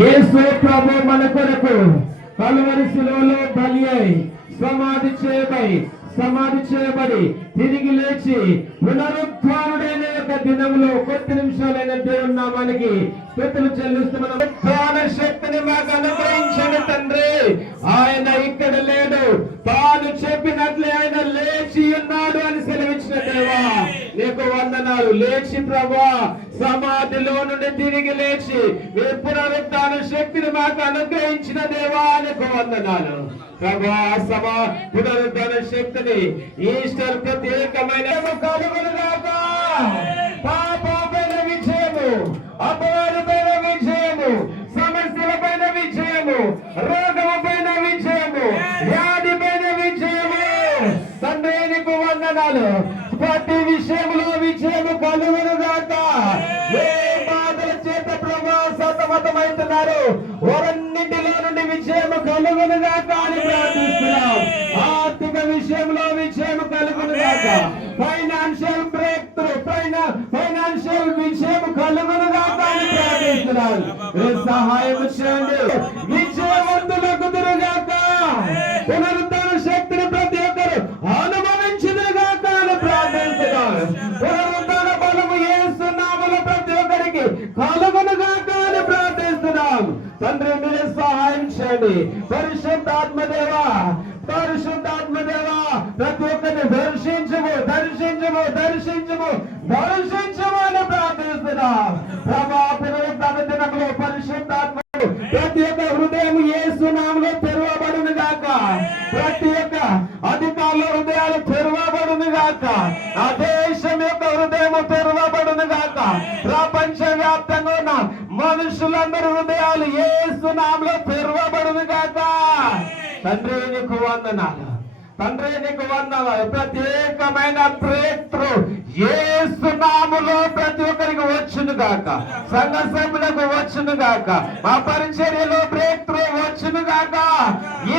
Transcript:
యేసు ప్రభు మన కొరకు కలువరి శిలువలో బలి అయి సమాధి చేయబడి తిరిగి లేచి పునరుత్థానుడైన యొక్క దినంలో కొద్ది నిమిషాలైన దేవుని నామానికి స్తుతులు చెల్లిస్తున్న పునరుత్థాన శక్తిని మాకు అనుగ్రహించండి తండ్రి. ఆయన ఇక్కడ లేడు, తాను చెప్పినట్లే ఆయన లేచి ఉన్నాడు అని సెలవిచ్చిన దేవా నీకు వందనాలు. లేచి ప్రభా సమాధిలో నుండి తిరిగి లేచి మీ పునరుత్థాన శక్తిని మాకు అనుగ్రహించిన దేవా నీకు వందనాలు ప్రభా. పునరుద్ధరణ శక్తిని ఈస్టర్ ప్రత్యేకమైన కలుగునుగాక. పాపమైన విజయము, అపవాదమైన విజయము, సమస్యల పైన విజయము, రోగము పైన విజయము, వ్యాధి పైన విజయము తండ్రి నీకు వందనాలు. ప్రతి విషయంలో విజయము కలుగునుగాక. ఏ బాధల చేత ప్రభా సతమతమవుతున్నారు వారన్నింటిలో నుండి విజయము కలుగునుగాక అని ప్రార్థిస్తున్నాం. ఆర్థిక విషయంలో విజయము కలుగునుగాక. ఫైనాన్షియల్ బ్రేక్ త్రూ, ఫైనాన్షియల్ విజయము కలుగునుగాక అని ప్రార్థిస్తున్నాం. సహాయం చేయండి, విజయవంతులకు దురుగాక. పునరుద్ధరణ శక్తిని ప్రతి ఒక్కరు అనుభవించునుగాక అని ప్రార్థిస్తున్నాం. పునరుద్ధరణ బలము యేసు నామములో ప్రతి ఒక్కరికి కలుగునుగాక అని ప్రార్థిస్తున్నాం. తండ్రి మీరే సహాయం చేయండి. పరిశుద్ధాత్మదేవా ప్రతి ఒక్కరిని దర్శించము అని ప్రార్థిస్తున్నాం. ప్రభా పునరుద్ధరణ దినంలో పరిశుద్ధాత్మ ప్రతి ఒక్క హృదయం యేసు నామములో తెరవబడును గాక. ప్రతి ఒక్క అధికారుల హృదయాలు తెరవబడును గాక. ఆ దేశం యొక్క హృదయం తెరవబడును గాక. ప్రపంచ వ్యాప్తంగా ఉన్న మనుషులందరి హృదయాలు యేసు నామములో తెరవబడును గాక. తండ్రి నీకు వందనాలు. ప్రత్యేకమైన బ్రేక్ త్రూ యేసు నామములో ప్రతి ఒక్కరికి వచ్చును గాక. సంఘ సభ్యులకు వచ్చును గాక. మా పరిచర్యలో బ్రేక్ త్రూ వచ్చును గాక.